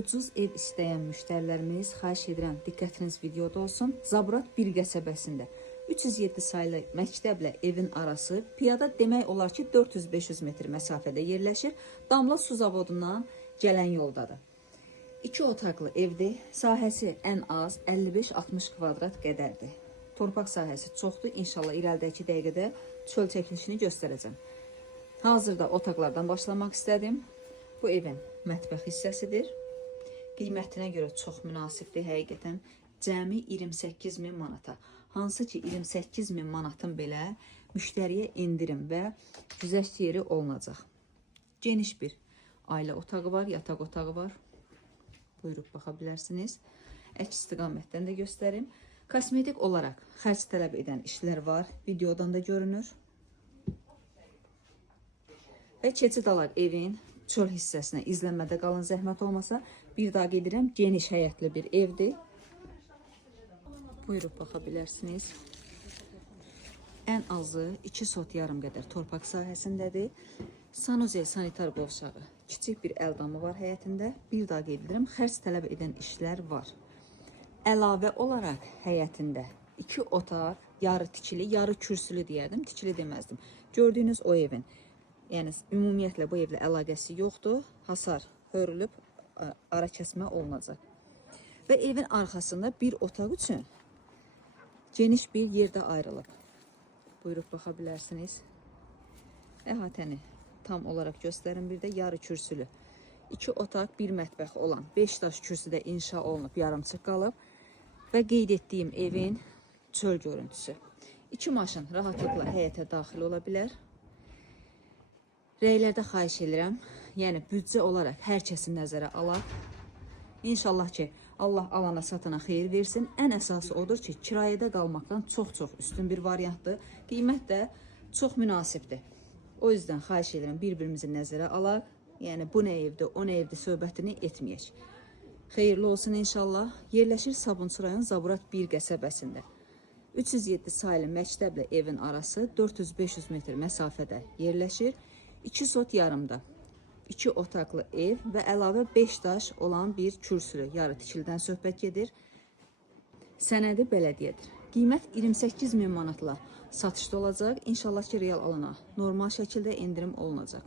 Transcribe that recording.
Ucuz ev istəyən müştərilərimiz, xahiş edirəm, diqqətiniz videoda olsun. Zabrat 1 qəsəbəsində 307 saylı məktəblə evin arası piyada demək olar ki 400-500 metr məsafədə yerləşir. Damla su zavodundan gələn yoldadır. 2 otaqlı evdir. Sahəsi ən az 55-60 kvadrat qədərdir. Torpaq sahəsi çoxdur. İnşallah irəlidəki dəqiqədə çöl çəkilişini göstərəcəm. Hazırda otaqlardan başlamaq istədim. Bu evin mətbəx hissəsidir. Qiymətinə görə çox münasibdir həqiqətən. Cəmi 28.000 manata. Hansı ki 28.000 manatın belə müştəriyə indirim və güzəşt yeri olunacaq. Geniş bir ailə otağı var, yataq otağı var. Buyurub baxa bilərsiniz. Əks istiqamətdən də göstərim. Kosmetik olaraq xərc tələb edən işlər var. Videodan da görünür. Və keçid alaq evin çöl hissəsinə izlənmədə qalın, zəhmət olmasa. Bir daha gedirəm, geniş həyətli bir evdir. Buyurub baxa bilərsiniz. Ən azı 2 sot yarım qədər torpaq sahəsindədir. Sanuzel sanitar qovşağı, kiçik bir əldamı var həyətində. Bir daha gedirəm, xərc tələb edən işlər var. Əlavə olaraq həyətində 2 otaq, yarı tikili, yarı kürsülü deyərdim, tikili deməzdim. Gördüyünüz o evin, yəni ümumiyyətlə bu evlə əlaqəsi yoxdur. Hasar hörülüb, ara kəsmə olunacaq. Və evin arxasında bir otaq üçün geniş bir yerdə ayrılıb. Buyurub baxa bilərsiniz. Əhatəni tam olaraq göstərin. Bir də yarı kürsülü. 2 otaq, bir mətbəx olan 5 daş kürsüdə inşa olunub, yarımçıq qalıb. Və qeyd etdiyim evin çöl görüntüsü. 2 maşın rahatlıqla həyətə daxil ola bilər. Rəylərdə xahiş edirəm, yəni büdcə olaraq hər kəsi nəzərə alaq. İnşallah ki, Allah alana satana xeyir versin. Ən əsası odur ki, kirayədə qalmaqdan çox-çox üstün bir variantdır. Qiymət də çox münasibdir. O yüzden xahiş edirəm, bir-birimizi nəzərə alaq. Yəni bu nə evdir, o nə evdir söhbətini etməyək. Xeyirli olsun inşallah. Yerləşir Sabunçu rayon Zabrat 1 qəsəbəsində. 307 saylı məktəblə evin arası 400-500 metr məsafədə yerləşir. 2 sot yarımda. 2 otaqlı ev və əlavə 5 daş olan bir kürsülü, yarı tikildən söhbət gedir. Sənədi bələdiyyədir. Qiymət 28.000 manatla satışda olacaq. İnşallah ki, real alana normal şəkildə indirim olunacaq.